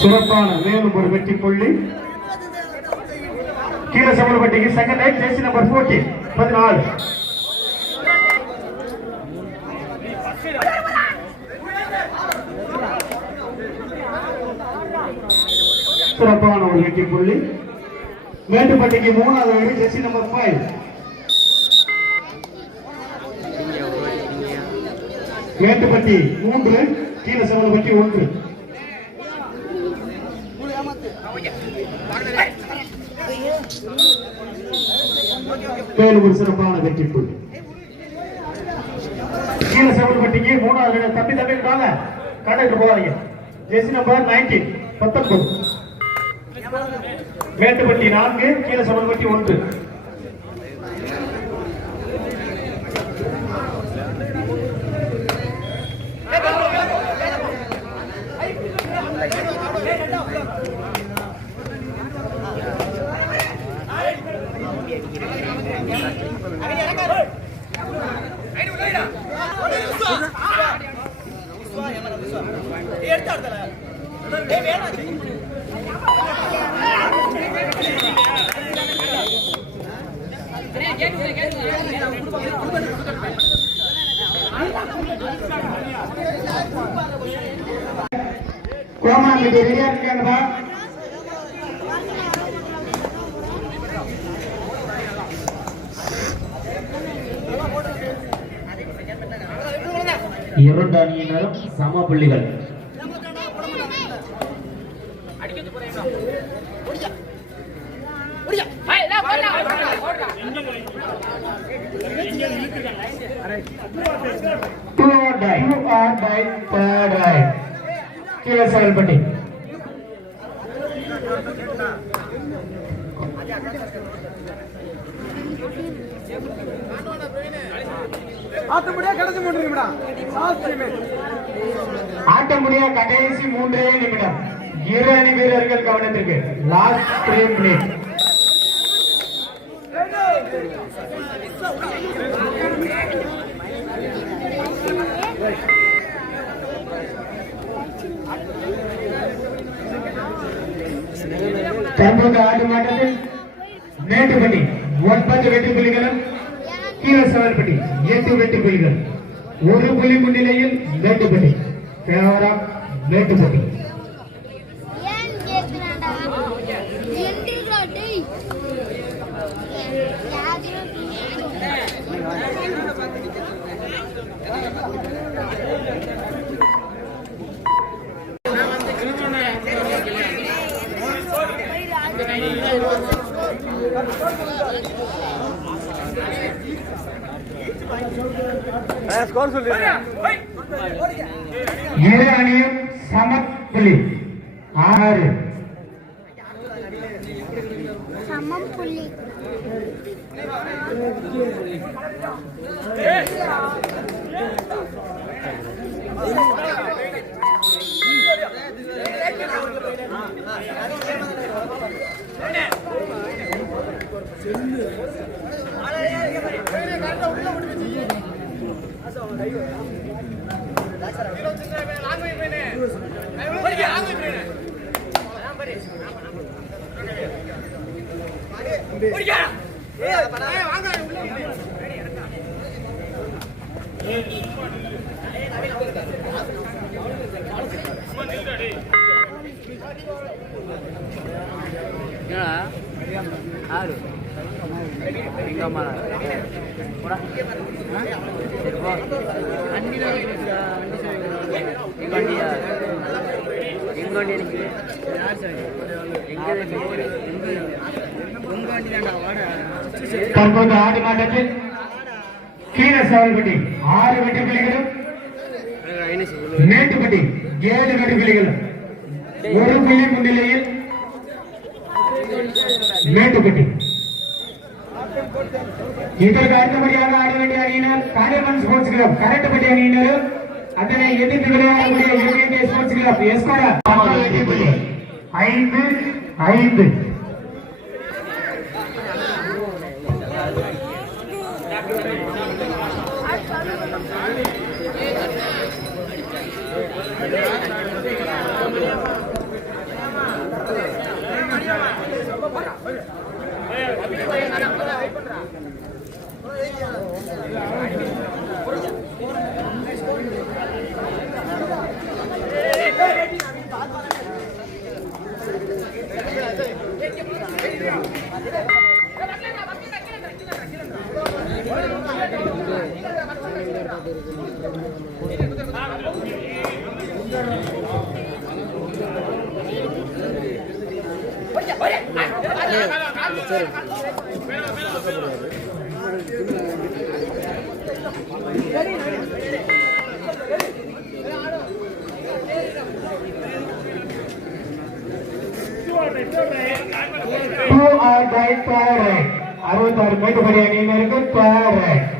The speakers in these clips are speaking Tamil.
சிறப்பான மேலும் ஒரு வெற்றி புள்ளி. கீழே சமரப்பட்டிக்கு second line jersey number forty பதினாலு சிறப்பான ஒரு வெற்றி புள்ளி. மேட்டுப்பட்டிக்கு மூணாவது வீடு ஜெர்சி நம்பர் ஃபைவ் மேட்டுப்பட்டி மூன்று கீழே சமல்பட்டி ஒன்று. மேலும் ஒரு சிறப்பான வெற்றி புள்ளி. கீழே செவல்பட்டிக்கு மூணாவது தப்பி தம்பி தம்பி வாங்க. கண்டக்டர் போவாங்க ஜெர்சி நம்பர் நைன்டீன் பத்தொன்பது. மேட்டுப்பட்டி நான்கு கீழே சமன்பட்டி ஒன்று கோமாண்டி ரெடியா இருக்காங்கப்பா இரண்டு அணியினரும் சம புள்ளிகள். கீழே செவல்பட்டி ஆட்டமுடியா கடைசி மூன்று நிமிடம் லாஸ்ட் நிமிடம் ஆட்ட முடிய கடைசி மூன்றே நிமிடம். இரு அணி வீரர்கள் கவனத்திற்கு லாஸ்ட் த்ரீ மினிட் தற்போது ஆடு மாட்டத்தில் மேட்டுப்பட்டி ஒன்பது வெற்றி புள்ளிகளும் கீழசவல்பட்டி எட்டு வெற்றி புள்ளிகள் ஒரு புள்ளி முன்னிலையில் மேட்டுப்பட்டி ஃபேவரா மேட்டுப்பட்டி எந்திரா டேய் யாதிரும் ஸ்கோர் சொல்லிடுறேன் இரு அணியும் சமப்புள்ளி ஆறு சமம் புள்ளி ஆறு எங்க அம்மா வண்டியா? எங்க வண்டி எனக்கு யார் சார் எங்க இருக்கு தற்போது ஆடு மாட்டத்தில் கீழசவல்பட்டி ஆறு வெற்றி புள்ளிகளும் மேட்டுப்பட்டி ஏழு வெற்றி புள்ளிகளும். ஒரு புள்ளி முன்னிலையில் மேட்டுப்பட்டி இதற்கு அடுத்தபடியாக ஆட வேண்டிய அணியினர் காரியமன் ஸ்போர்ட்ஸ் கிளப் கரட்டுப்பட்டி அணியினரும் அதனை எதிர்த்து விளையாடக்கூடிய யுனைடெட் ஸ்போர்ட்ஸ் கிளப் எஸ்கோடா வெற்றி புள்ளி ஐந்து அறுபத்தாறு மேட்டுப்படி அணியினருக்கு தேர்ட்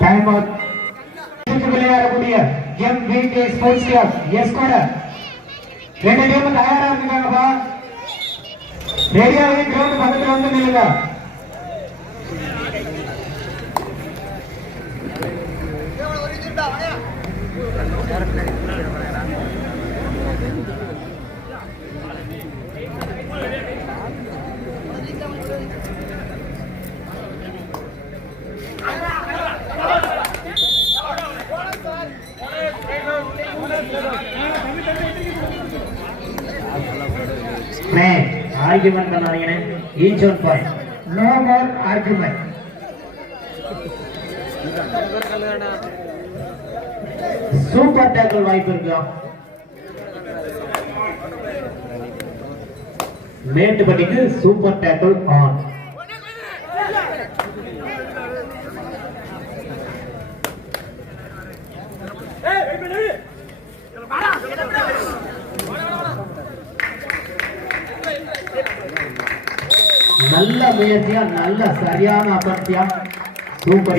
டைம் அவுட் விளையாடக்கூடிய எம் விகே ஸ்போர்ட்ஸ் கிளப் எஸ்கோடா ரெண்டு டீம் தயாரா இருக்காங்கப்பா ரெடியாகி கிரவுண்ட் பக்கத்துல வந்து நில்லுங்க. ஆர்குமெண்ட் பண்ணாதீங்க each one point no more argument super tackle வாய்ப்பு இருக்கலாம் மேட்டுப்பட்டிக்கு சூப்பர் டேக்கிள் ஆன் நல்ல முயற்சியா நல்ல சரியான அபர்த்தியா சூப்பர்